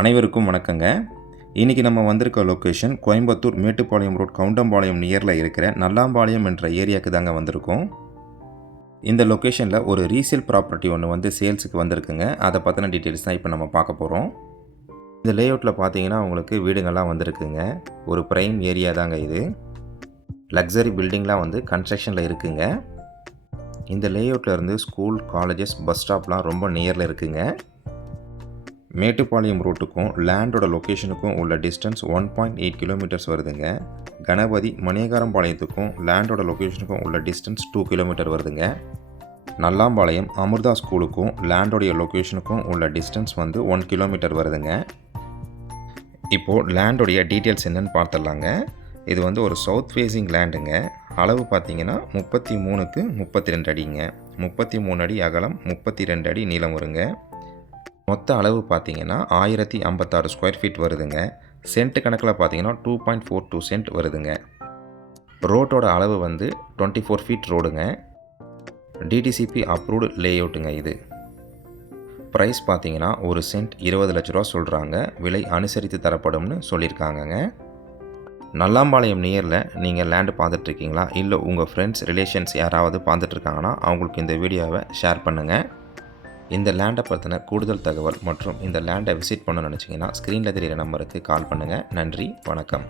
அனைவருக்கும் வணக்கங்க. இன்றைக்கி நம்ம வந்திருக்க லொக்கேஷன் கோயம்புத்தூர் மேட்டுப்பாளையம் ரோட் கவுண்டம்பாளையம் நியரில் இருக்கிற நல்லாம்பாளையம் என்ற ஏரியாவுக்கு தாங்க வந்திருக்கோம். இந்த லொக்கேஷனில் ஒரு ரீசேல் ப்ராப்பர்ட்டி ஒன்று சேல்ஸுக்கு வந்திருக்குங்க. அதை பற்றின டீட்டெயில்ஸ் தான் இப்போ நம்ம பார்க்க போகிறோம். இந்த லேஅவுட்டில் பார்த்தீங்கன்னா உங்களுக்கு வீடுங்கள்லாம் வந்திருக்குங்க. ஒரு ப்ரைம் ஏரியா தாங்க இது. லக்ஸரி பில்டிங்லாம் கன்ஸ்ட்ரக்ஷனில் இருக்குங்க. இந்த லேஅவுட்டில் இருந்து ஸ்கூல், காலேஜஸ், பஸ் ஸ்டாப்லாம் ரொம்ப நியரில் இருக்குங்க. மேட்டுப்பாளையம் ரோட்டுக்கும் லேண்டோட லொக்கேஷனுக்கும் உள்ள டிஸ்டன்ஸ் 1.8 கிலோமீட்டர்ஸ் வருதுங்க. கணபதி மணியகாரம்பாளையத்துக்கும் லேண்டோட லொக்கேஷனுக்கும் உள்ள டிஸ்டன்ஸ் 2 கிலோமீட்டர் வருதுங்க. நல்லாம்பாளையம் அமிர்தா ஸ்கூலுக்கும் லேண்டோடைய லொக்கேஷனுக்கும் உள்ள டிஸ்டன்ஸ் 1 கிலோமீட்டர் வருதுங்க. இப்போது லேண்டோடைய டீட்டெயில்ஸ் என்னென்னு பார்த்துடலாங்க. இது ஒரு சவுத் ஃபேஸிங் லேண்டுங்க. அளவு பார்த்தீங்கன்னா 33க்கு 32 அடிங்க. 33 அடி அகலம், 32 அடி நீளம் வருங்க. மொத்த அளவு பார்த்தீங்கன்னா 1056 ஸ்கொயர் ஃபீட் வருதுங்க. சென்ட் கணக்கில் பார்த்தீங்கன்னா 2.42 சென்ட் வருதுங்க. ரோட்டோட அளவு 24 ஃபீட் ரோடுங்க. டிடிசிபி அப்ரூவ்டு லேஅவுட்டுங்க இது. ப்ரைஸ் பார்த்தீங்கன்னா ஒரு சென்ட் 20 லட்ச ரூபா சொல்கிறாங்க. விலை அனுசரித்து தரப்படும்னு சொல்லியிருக்காங்கங்க. நல்லாம்பாளையம் நியரில் நீங்கள் லேண்டு பார்த்துட்ருக்கீங்களா? இல்லை உங்கள் ஃப்ரெண்ட்ஸ், ரிலேஷன்ஸ் யாராவது பார்த்துட்ருக்காங்கன்னா அவங்களுக்கு இந்த வீடியோவை ஷேர் பண்ணுங்கள். இந்த லேண்டை பற்றின கூடுதல் தகவல் மற்றும் இந்த லேண்டை விசிட் பண்ண நினச்சிங்கன்னா ஸ்க்ரீனில் தெரிகிற நம்பருக்கு கால் பண்ணுங்கள். நன்றி, வணக்கம்.